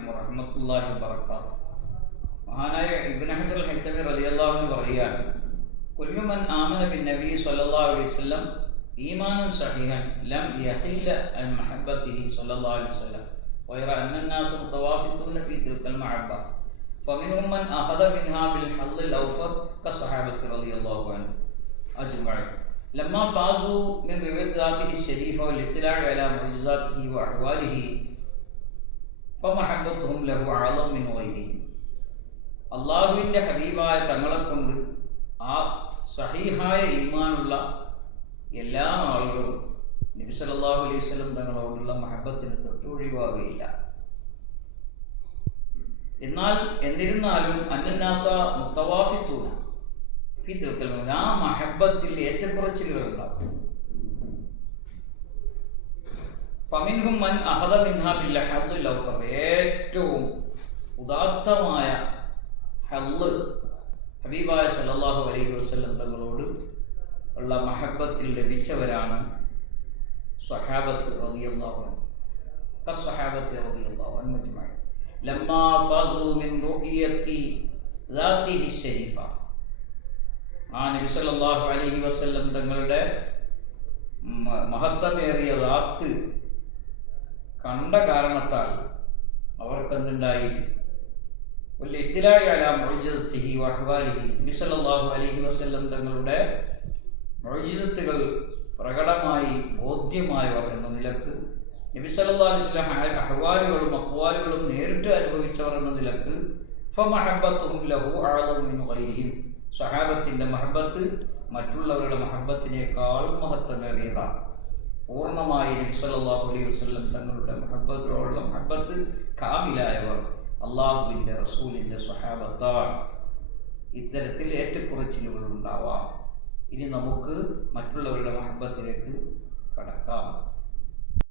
അലൈക്കും വറഹ്മത്തുള്ളാഹി വബറകാതുഹു മഹാനായ ഇബ്നു ഹജർ അൽ ഹൈതമി റളിയല്ലാഹു അൻഹു പറയുകയാണ് കുല്ലു മൻ ആമന ബിൻ നബി സ്വല്ലല്ലാഹു അലൈഹി വസല്ലം ഈമാനൻ സഹീഹൻ ലം യഖില്ല അൻ മഹബ്ബത്തിഹി സ്വല്ലല്ലാഹു അലൈഹി വസല്ലം വയറ അന്ന الناس متوافقون في تلك المحبة فمنهم من أخذ منها بالحظ الأوفر كالصحابة رضي الله عنهم أجمعين لما فازوا من رواية ذاته الشريفة والاطلاع على معجزاته وأحواله ഫമഹബത്തും ലഹു അള്ളാഹുവിന്റെ ഹബീബായ തങ്ങളെ കൊണ്ട് ആ സഹീഹായ ഈമാനുള്ള എല്ലാ ആളുകളും നബി സല്ലാഹു അലൈഹി സ്വലം തങ്ങളോടുള്ള മഹബത്തിന് തൊട്ടൊഴിവാകുകയില്ല എന്നാൽ എന്നിരുന്നാലും അന്നന്നാസ മുത്തവാഫിത്തൂന ആ മഹബത്തിൽ ഏറ്റക്കുറച്ചിലുകൾ ഉണ്ടാകും. ഫമിൻഹും മൻ അഹദ മിൻഹ ഏറ്റവും ഉദാത്തമായ ഹള്ള് ഹബീബായ സല്ലാഹു അലൈഹി വസ്ലം തങ്ങളോട് ഉള്ള മഹബത്തിൽ ലഭിച്ചവരാണ് സ്വഹാബത്ത് റളിയല്ലാഹു റളിയല്ലാഹു ലമ്മാ മിൻ റുഇയത്തി സല്ലല്ലാഹു അലൈഹി വസല്ലം തങ്ങളുടെ മഹത്വമേറിയ ദാത്ത് കണ്ട കാരണത്താൽ അവർക്കെന്തുണ്ടായി? അലൈഹി വസല്ലം തങ്ങളുടെ മൊഴിജത്തുകൾ പ്രകടമായി ബോധ്യമായവർ എന്ന നിലയ്ക്ക് നബി വസല്ലം അഹ- അഹ്വാലുകളും നേരിട്ട് അനുഭവിച്ചവർ എന്ന നിലയ്ക്ക് സഹാബത്തിന്റെ മഹബത്ത് മറ്റുള്ളവരുടെ മഹബത്തിനേക്കാൾ മഹത്വമേറിയതാണ്. പൂർണമായി നബി അലൈഹി വസല്ലം തങ്ങളുടെ മഹബത്തോടുള്ള മഹബത്ത് കാമിലായവർ അള്ളാഹുവിന്റെ റസൂലിന്റെ സ്വഹാബത്താണ്. ഇത്തരത്തിൽ ഏറ്റക്കുറച്ചിലുകൾ ഉണ്ടാവാം ഇനി നമുക്ക് മറ്റുള്ളവരുടെ മഹബത്തിലേക്ക് കടക്കാം.